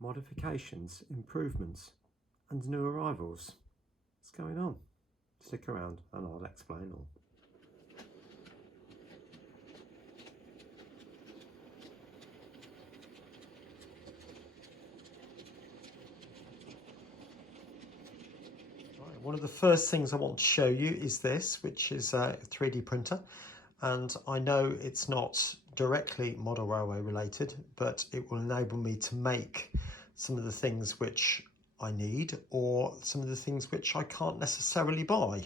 modifications, improvements and new arrivals. What's going on? Stick around and I'll explain all. One of the first things I want to show you is this, which is a 3D printer. And I know it's not directly model railway related, but it will enable me to make some of the things which I need or some of the things which I can't necessarily buy.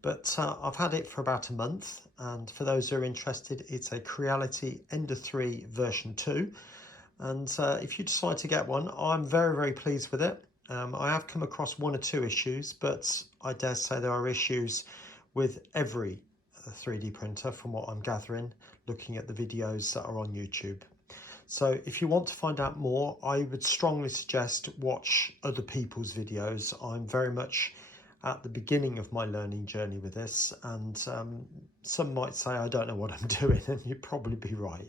But I've had it for about a month, and for those who are interested, it's a Creality Ender 3 version 2. And if you decide to get one, I'm very pleased with it. I have come across one or two issues, but I dare say there are issues with every 3D printer from what I'm gathering, looking at the videos that are on YouTube. So if you want to find out more, I would strongly suggest watch other people's videos. I'm very much at the beginning of my learning journey with this, and some might say I don't know what I'm doing, and you'd probably be right.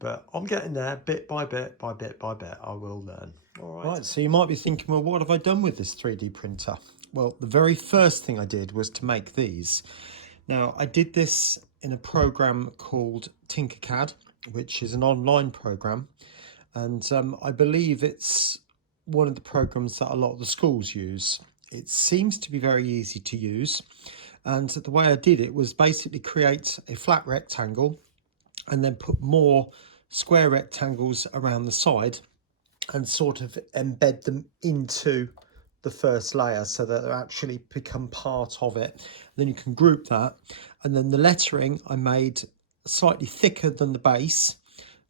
But I'm getting there bit by bit, by bit by bit, I will learn. All right. Right, so you might be thinking, well, what have I done with this 3D printer? Well, the very first thing I did was to make these. Now, I did this in a program called Tinkercad, which is an online program. And I believe it's one of the programs that a lot of the schools use. It seems to be very easy to use. And the way I did it was basically create a flat rectangle and then put more square rectangles around the side and sort of embed them into the first layer so that they actually become part of it. And then you can group that, and then the lettering I made slightly thicker than the base,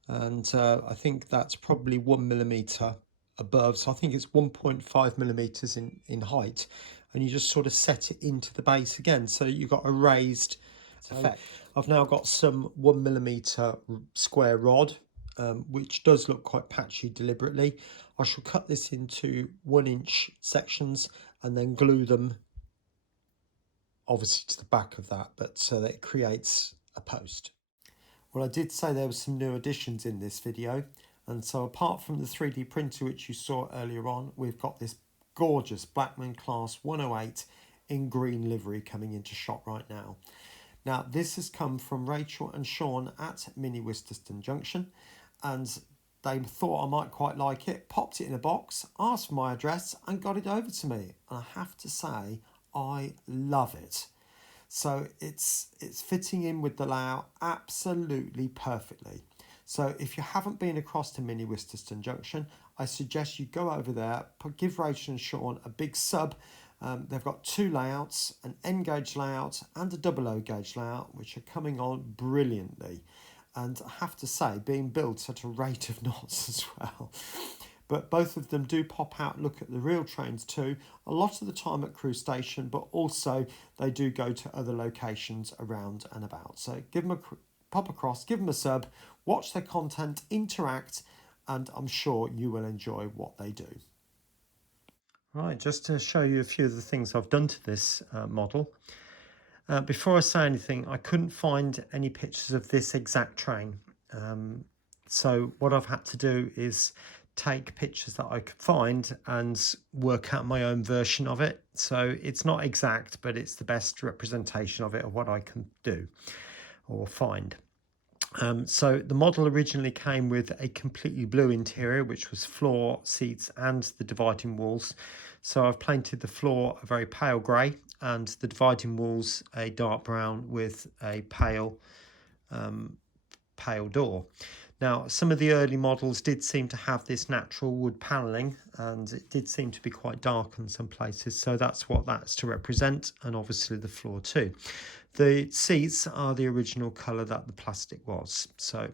and I think that's probably 1mm above, so I think it's 1.5mm in height, and you just sort of set it into the base again, so you've got a raised effect. I've now got some 1mm square rod, which does look quite patchy deliberately. I shall cut this into 1-inch sections and then glue them obviously to the back of that, but so that it creates a post. Well, I did say there were some new additions in this video, and so apart from the 3D printer which you saw earlier on, we've got this gorgeous Blackman Class 108 in green livery coming into shop right now. Now, this has come from Rachel and Sean at Mini Wisterston Junction, and they thought I might quite like it, popped it in a box, asked for my address and got it over to me. And I have to say, I love it. So it's fitting in with the layout absolutely perfectly. So if you haven't been across to Mini Wisterston Junction, I suggest you go over there, give Rachel and Sean a big sub. They've got two layouts, an N gauge layout and a 00 gauge layout, which are coming on brilliantly. And I have to say, being built at a rate of knots as well. But both of them do pop out and look at the real trains too, a lot of the time at Crewe Station, but also they do go to other locations around and about. So give them a pop across, give them a sub, watch their content, interact, and I'm sure you will enjoy what they do. Right, just to show you a few of the things I've done to this model. Before I say anything, I couldn't find any pictures of this exact train. So what I've had to do is take pictures that I could find and work out my own version of it. So it's not exact, but it's the best representation of it, of what I can do or find. So the model originally came with a completely blue interior, which was floor, seats and the dividing walls. So I've painted the floor a very pale grey and the dividing walls a dark brown with a pale door. Now, some of the early models did seem to have this natural wood panelling, and it did seem to be quite dark in some places, so that's what that's to represent, and obviously the floor too. The seats are the original colour that the plastic was, so,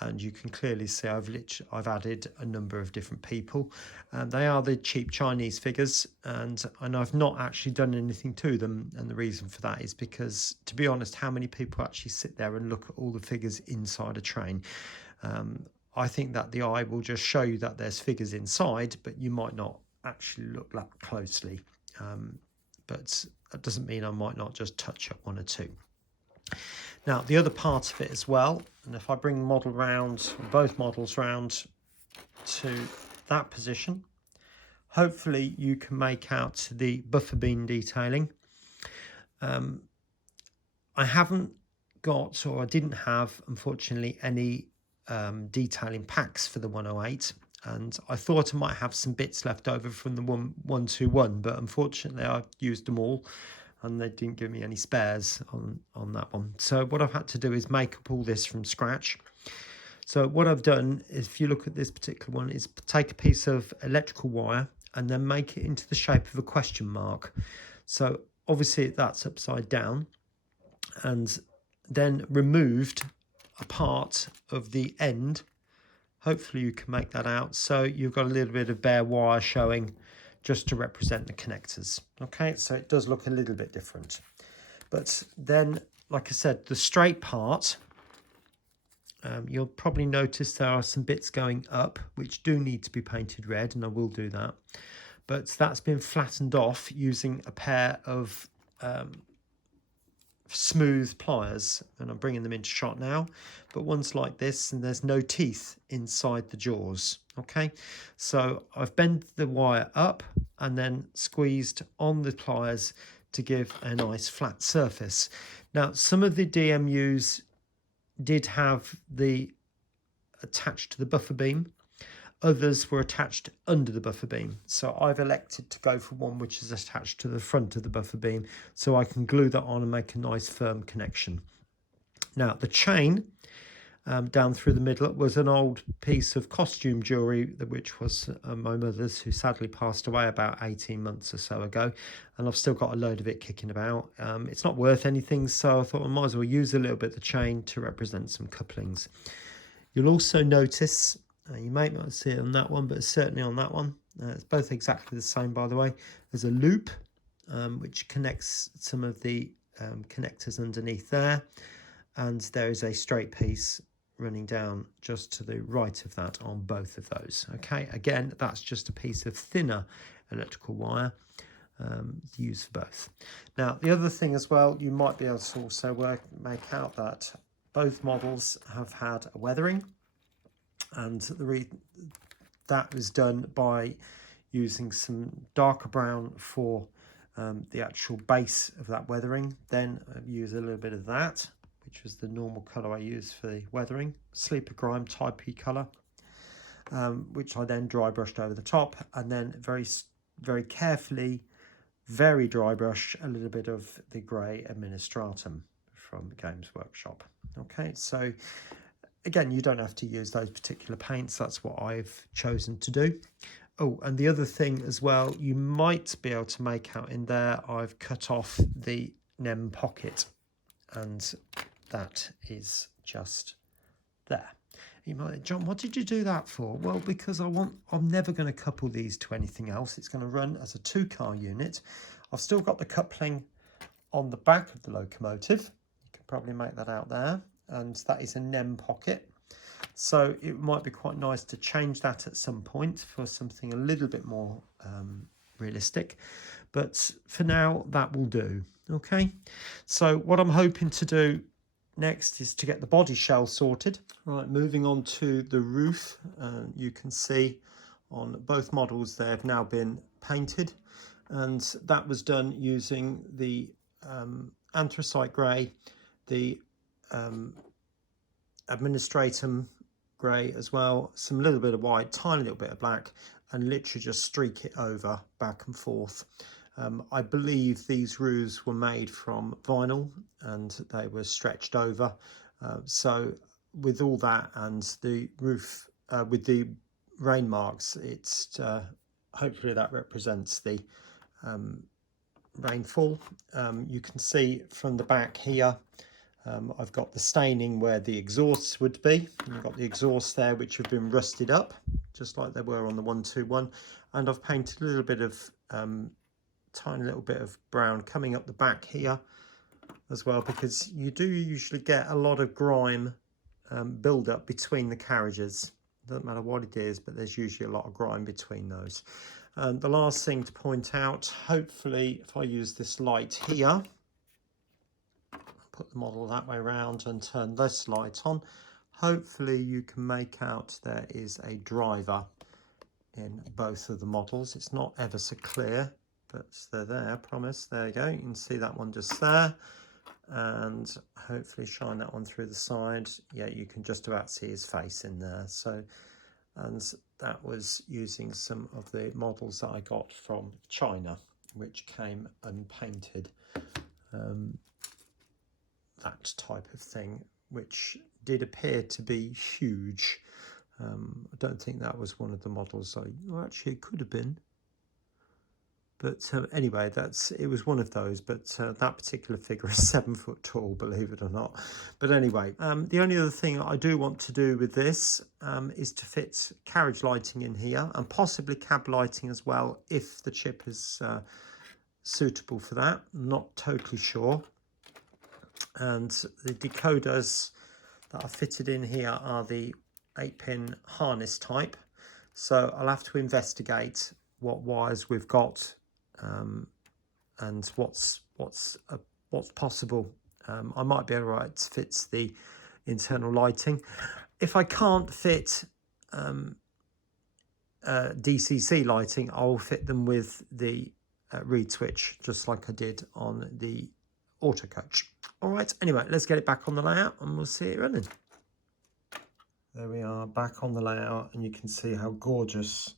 and you can clearly see I've added a number of different people. They are the cheap Chinese figures, and I've not actually done anything to them, and the reason for that is because, to be honest, how many people actually sit there and look at all the figures inside a train? I think that the eye will just show you that there's figures inside, but you might not actually look that closely. But that doesn't mean I might not just touch up one or two. Now, the other part of it as well, and if I bring the model round, both models round to that position. Hopefully you can make out the buffer beam detailing. I haven't got, or I didn't have, unfortunately, any detailing packs for the 108, and I thought I might have some bits left over from the 121, but unfortunately I used them all and they didn't give me any spares on that one. So what I've had to do is make up all this from scratch. So what I've done, if you look at this particular one, is take a piece of electrical wire and then make it into the shape of a question mark. So obviously that's upside down, and then removed a part of the end. Hopefully you can make that out. So you've got a little bit of bare wire showing just to represent the connectors. Okay, so it does look a little bit different. But then, like I said, the straight part, you'll probably notice there are some bits going up which do need to be painted red, and I will do that. But that's been flattened off using a pair of smooth pliers, and I'm bringing them into shot now, but one's like this and there's no teeth inside the jaws. Okay, so I've bent the wire up and then squeezed on the pliers to give a nice flat surface. Now some of the DMUs did have the attached to the buffer beam, others were attached under the buffer beam. So I've elected to go for one which is attached to the front of the buffer beam, so I can glue that on and make a nice firm connection. Now the chain down through the middle was an old piece of costume jewellery, which was my mother's, who sadly passed away about 18 months or so ago, and I've still got a load of it kicking about. It's not worth anything, so I thought I might as well use a little bit of the chain to represent some couplings. You'll also notice, you may not see it on that one, but certainly on that one, it's both exactly the same, by the way. There's a loop which connects some of the connectors underneath there, and there is a straight piece running down just to the right of that on both of those. Okay, again, that's just a piece of thinner electrical wire used for both. Now the other thing as well, you might be able to also make out that both models have had a weathering, and that was done by using some darker brown for the actual base of that weathering. Then I use a little bit of that, which was the normal colour I used for the weathering, Sleeper Grime Type E colour, which I then dry brushed over the top, and then very carefully, very dry brush a little bit of the grey Administratum from Games Workshop. Okay, so again, you don't have to use those particular paints. That's what I've chosen to do. Oh, and the other thing as well, you might be able to make out in there, I've cut off the NEM pocket, and that is just there. You might, John, what did you do that for? Well, because I'm never going to couple these to anything else. It's going to run as a 2-car unit. I've still got the coupling on the back of the locomotive. You can probably make that out there. And that is a NEM pocket. So it might be quite nice to change that at some point for something a little bit more realistic. But for now, that will do. Okay. So what I'm hoping to do next is to get the body shell sorted. Right, moving on to the roof. You can see on both models they've now been painted, and that was done using the anthracite grey, the Administratum grey as well, some little bit of white, tiny little bit of black, and literally just streak it over back and forth. I believe these roofs were made from vinyl and they were stretched over. So with all that and the roof with the rain marks, it's hopefully that represents the rainfall. You can see from the back here, I've got the staining where the exhausts would be. I've got the exhausts there which have been rusted up just like they were on the 121, and I've painted a little bit of tiny little bit of brown coming up the back here as well, because you do usually get a lot of grime build up between the carriages. Doesn't matter what it is, but there's usually a lot of grime between those. And the last thing to point out, hopefully if I use this light here, put the model that way around and turn this light on, hopefully you can make out there is a driver in both of the models. It's not ever so clear, but they're there, I promise. There you go, you can see that one just there, and hopefully shine that one through the side. Yeah, you can just about see his face in there. So, and that was using some of the models that I got from China, which came unpainted, that type of thing, which did appear to be huge. I don't think that was one of the models. Well, actually it could have been, but anyway, it was one of those. But that particular figure is 7 foot tall, believe it or not. But anyway, the only other thing I do want to do with this is to fit carriage lighting in here, and possibly cab lighting as well, if the chip is suitable for that. Not totally sure. And the decoders that are fitted in here are the 8-pin harness type, so I'll have to investigate what wires we've got and what's possible. I might be alright to fit the internal lighting. If I can't fit DCC lighting, I'll fit them with the reed switch, just like I did on the auto coach. All right, anyway, let's get it back on the layout and we'll see it running. There we are, back on the layout, and you can see how gorgeous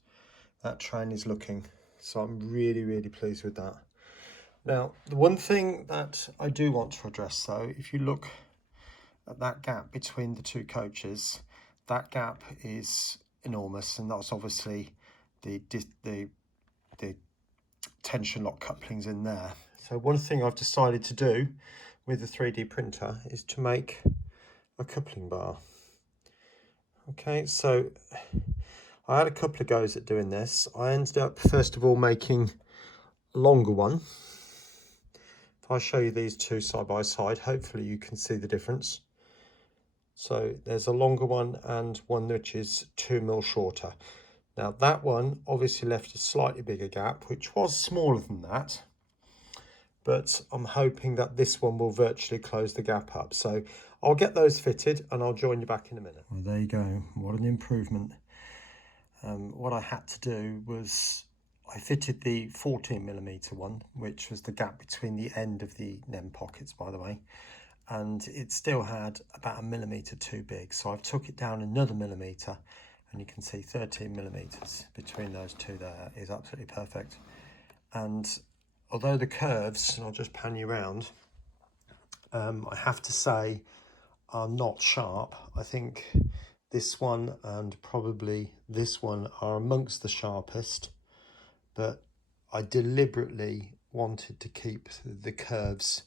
that train is looking. So I'm really, really pleased with that. Now, the one thing that I do want to address though, if you look at that gap between the two coaches, that gap is enormous, and that's obviously the tension lock couplings in there. So one thing I've decided to do with the 3D printer is to make a coupling bar. Okay, so I had a couple of goes at doing this. I ended up first of all making a longer one. If I show you these two side by side, hopefully you can see the difference. So there's a longer one and one which is 2mm shorter. Now that one obviously left a slightly bigger gap, which was smaller than that, but I'm hoping that this one will virtually close the gap up. So I'll get those fitted and I'll join you back in a minute. Well, there you go, what an improvement. What I had to do was I fitted the 14mm one, which was the gap between the end of the NEM pockets, by the way, and it still had about 1 millimetre too big. So I've took it down another millimetre, and you can see 13mm between those two there is absolutely perfect. And although the curves, and I'll just pan you around, I have to say are not sharp. I think this one and probably this one are amongst the sharpest, but I deliberately wanted to keep the curves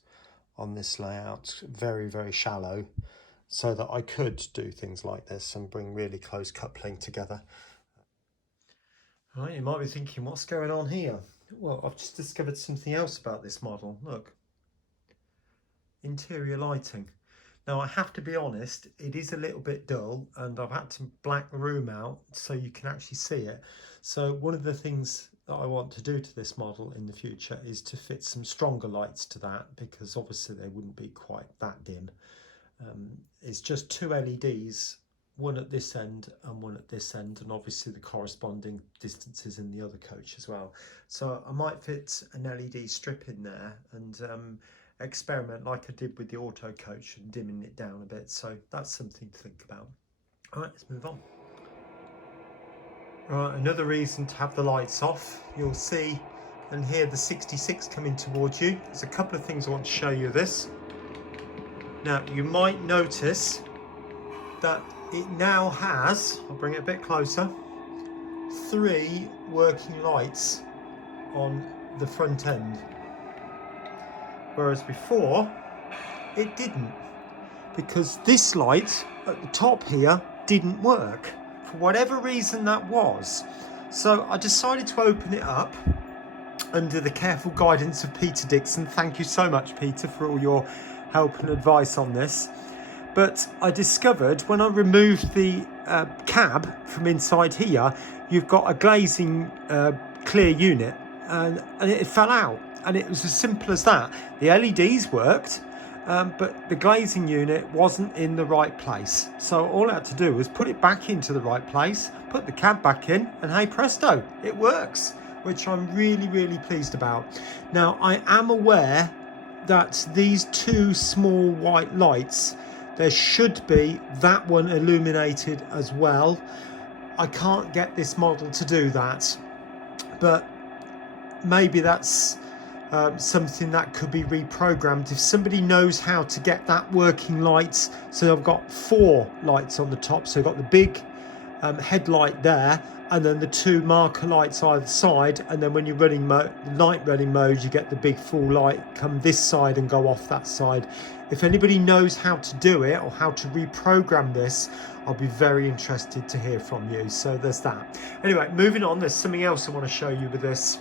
on this layout very, very shallow, so that I could do things like this and bring really close coupling together. Right, you might be thinking, what's going on here? Well, I've just discovered something else about this model. Look, interior lighting. Now I have to be honest, it is a little bit dull, and I've had to black the room out so you can actually see it. So one of the things that I want to do to this model in the future is to fit some stronger lights to that, because obviously they wouldn't be quite that dim. It's just 2 LEDs, one at this end and one at this end, and obviously the corresponding distances in the other coach as well. So I might fit an LED strip in there and experiment like I did with the auto coach and dimming it down a bit. So that's something to think about. All right, let's move on. Right, another reason to have the lights off. You'll see and hear the 66 coming towards you. There's a couple of things I want to show you this. Now you might notice that it now has, I'll bring it a bit closer, 3 working lights on the front end. Whereas before, it didn't. Because this light at the top here didn't work. For whatever reason that was. So I decided to open it up under the careful guidance of Peter Dixon. Thank you so much, Peter, for all your help and advice on this. But I discovered when I removed the cab from inside here, you've got a glazing clear unit, and it fell out. And it was as simple as that. The LEDs worked, but the glazing unit wasn't in the right place. So all I had to do was put it back into the right place, put the cab back in, and hey presto, it works, which I'm really, really pleased about. Now, I am aware that these two small white lights, there should be that one illuminated as well. I can't get this model to do that, but maybe that's something that could be reprogrammed if somebody knows how to get that working lights. So I've got 4 lights on the top, so I've got the big headlight there, and then the 2 marker lights either side, and then when you're running night running mode, you get the big full light come this side and go off that side. If anybody knows how to do it or how to reprogram this, I'll be very interested to hear from you. So there's that. Anyway, moving on, there's something else I want to show you with this.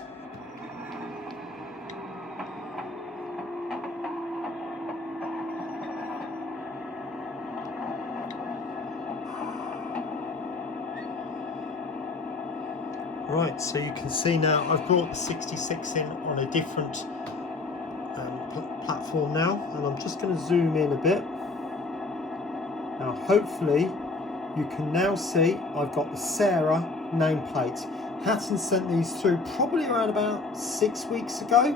Right, so you can see now I've brought the 66 in on a different platform now, and I'm just going to zoom in a bit. Now hopefully you can now see I've got the Sarah nameplate. Hatton sent these through probably around about 6 weeks ago,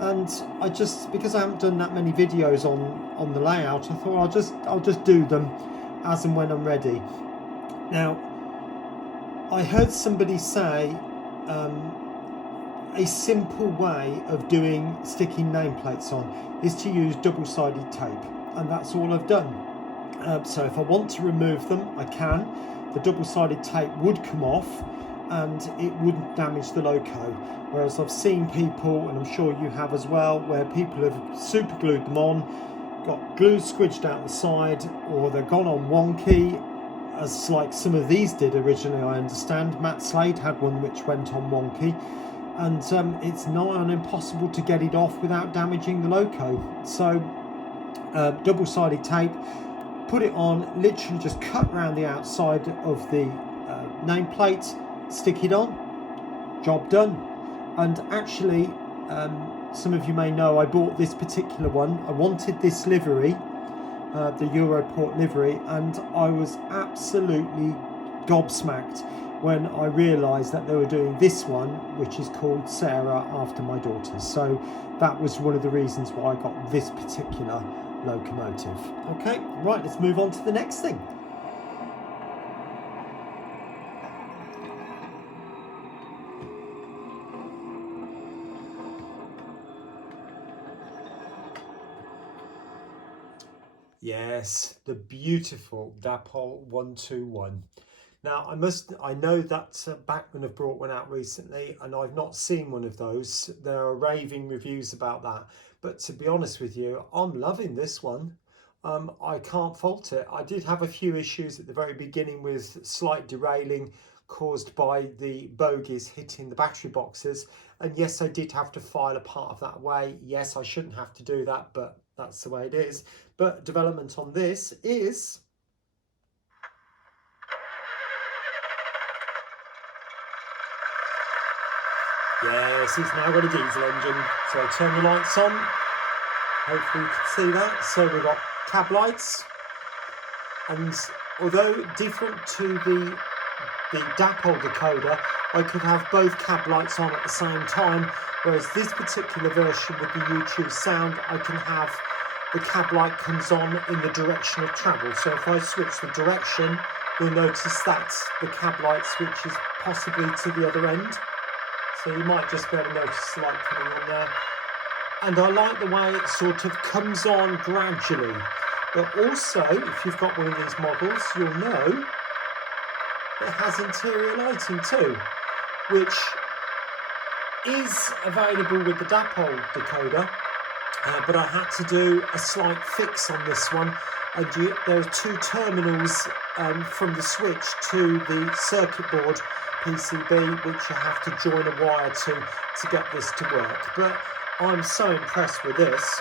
and I just, because I haven't done that many videos on the layout, I thought I'll just do them as and when I'm ready. Now, I heard somebody say a simple way of sticking nameplates on is to use double-sided tape, and that's all I've done. So if I want to remove them, I can. The double-sided tape would come off and it wouldn't damage the loco. Whereas I've seen people, and I'm sure you have as well, where people have super glued them on, got glue squidged out the side, or they're gone on wonky, as like some of these did originally, I understand. Matt Slade had one which went on wonky, and it's nigh on impossible to get it off without damaging the loco. So double-sided tape, put it on, literally just cut around the outside of the nameplate, stick it on, job done. And actually, some of you may know I bought this particular one. I wanted this livery, the Europort livery, and I was absolutely gobsmacked when I realised that they were doing this one, which is called Sarah after my daughter. So that was one of the reasons why I got this particular locomotive. Okay, right, let's move on to the next thing. Yes, the beautiful Dapol 121. Now, I know that Bachmann have brought one out recently, and I've not seen one of those. There are raving reviews about that. But to be honest with you, I'm loving this one. I can't fault it. I did have a few issues at the very beginning with slight derailing caused by the bogies hitting the battery boxes. And yes, I did have to file a part of that away. Yes, I shouldn't have to do that, but that's the way it is. But development on this is... Yes, it's now got a diesel engine. So I'll turn the lights on. Hopefully you can see that. So we've got cab lights. And although different to the Dapol decoder, I could have both cab lights on at the same time. Whereas this particular version with the YouTube sound, I can have the cab light comes on in the direction of travel. So if I switch the direction, you'll notice that the cab light switches possibly to the other end. So you might just be able to notice the light coming on there. And I like the way it sort of comes on gradually. But also, if you've got one of these models, you'll know it has interior lighting too, which is available with the Dapol decoder. But I had to do a slight fix on this one. And there are 2 terminals from the switch to the circuit board PCB, which you have to join a wire to get this to work. But I'm so impressed with this.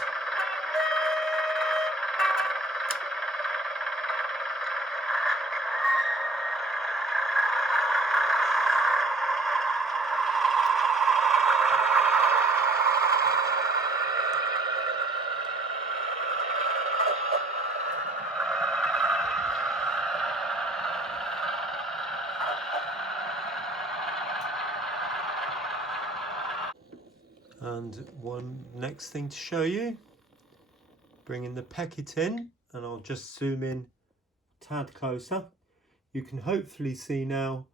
And one next thing to show you, bringing the Pekit in, and I'll just zoom in a tad closer. You can hopefully see now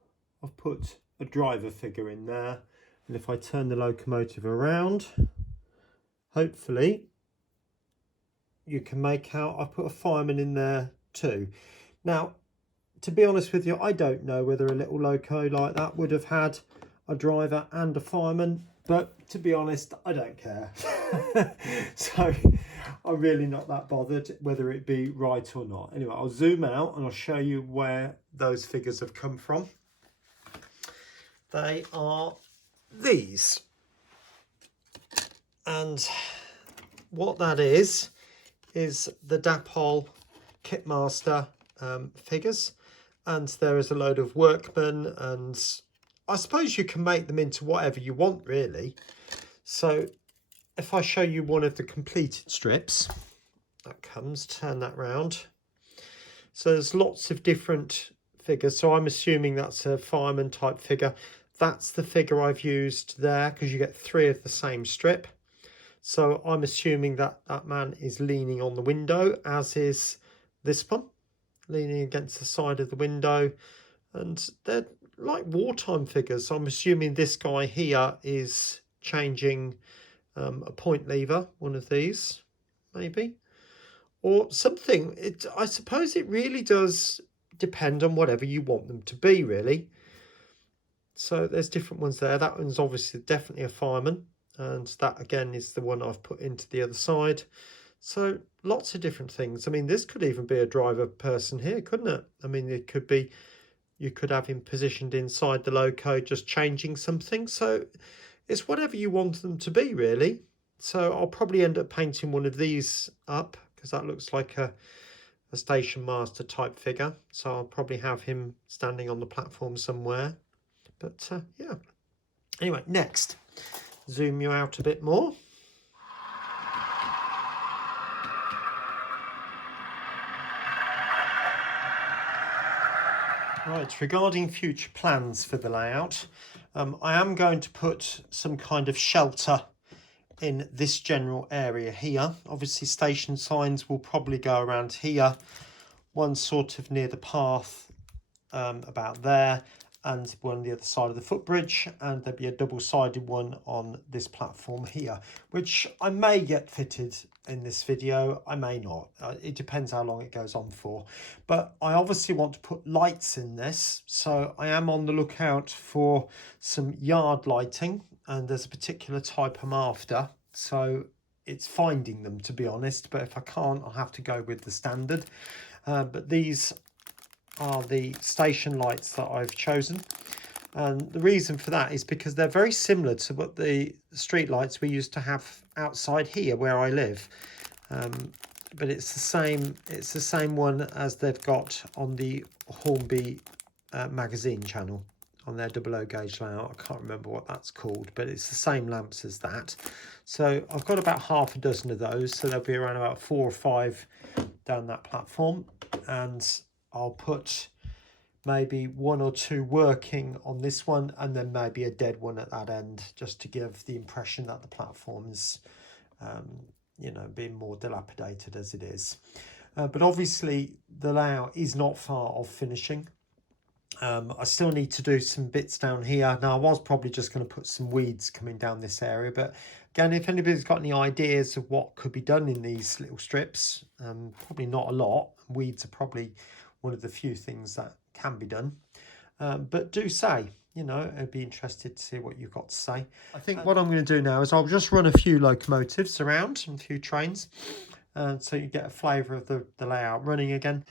I've put a driver figure in there, and if I turn the locomotive around, hopefully you can make out I've put a fireman in there too. Now, to be honest with you, I don't know whether a little loco like that would have had a driver and a fireman, but to be honest, I don't care. So I'm really not that bothered whether it be right or not. Anyway, I'll zoom out and I'll show you where those figures have come from. They are these. And what that is the Dapol Kitmaster figures. And there is a load of workmen, and I suppose you can make them into whatever you want, really. So if I show you one of the completed strips, that comes, turn that round. So there's lots of different figures. So I'm assuming that's a fireman type figure. That's the figure I've used there, because you get 3 of the same strip. So I'm assuming that that man is leaning on the window, as is this one, leaning against the side of the window. And they're like wartime figures. So I'm assuming this guy here is changing a point lever, one of these, maybe, or something. I suppose it really does depend on whatever you want them to be, really. So there's different ones there. That one's obviously definitely a fireman, and that again is the one I've put into the other side. So lots of different things. I mean, this could even be a driver person here, couldn't it? I mean, it could be, you could have him positioned inside the loco just changing something. So it's whatever you want them to be, really. So I'll probably end up painting one of these up, because that looks like a station master type figure. So I'll probably have him standing on the platform somewhere. But yeah. Anyway, next, zoom you out a bit more. Right, regarding future plans for the layout, I am going to put some kind of shelter in this general area here. Obviously station signs will probably go around here, one sort of near the path about there, and one on the other side of the footbridge, and there'll be a double-sided one on this platform here, which I may get fitted in this video, I may not. It depends how long it goes on for. But I obviously want to put lights in this, so I am on the lookout for some yard lighting, and there's a particular type I'm after, so it's finding them, to be honest. But if I can't, I'll have to go with the standard. But these are the station lights that I've chosen, and the reason for that is because they're very similar to what the street lights we used to have outside here where I live, but it's the same one as they've got on the Hornby magazine channel on their 00 gauge layout. I can't remember what that's called, but it's the same lamps as that. So I've got about half a dozen of those, so there'll be around about 4 or 5 down that platform, and I'll put maybe 1 or 2 working on this one, and then maybe a dead one at that end, just to give the impression that the platform's you know, being more dilapidated as it is. But obviously the layout is not far off finishing. I still need to do some bits down here. Now I was probably just going to put some weeds coming down this area, but again, if anybody's got any ideas of what could be done in these little strips, probably not a lot. Weeds are probably one of the few things that can be done, but do say, you know, I'd be interested to see what you've got to say. I think what I'm going to do now is I'll just run a few locomotives around and a few trains, so you get a flavour of the layout running again.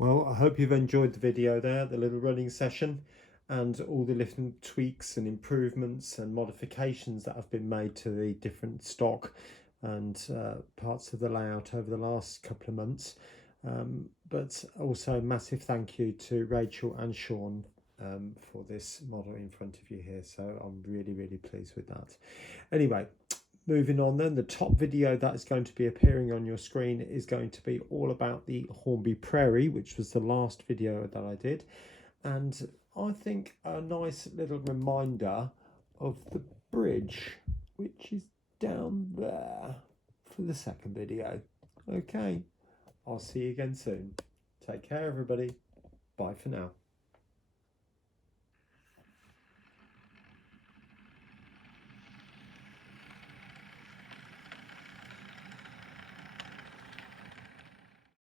Well, I hope you've enjoyed the video there, the little running session, and all the little tweaks and improvements and modifications that have been made to the different stock and parts of the layout over the last couple of months. But also a massive thank you to Rachel and Sean for this model in front of you here. So I'm really, really pleased with that. Anyway, moving on then, the top video that is going to be appearing on your screen is going to be all about the Hornby Prairie, which was the last video that I did. And I think a nice little reminder of the bridge, which is down there, for the second video. Okay, I'll see you again soon. Take care, everybody. Bye for now.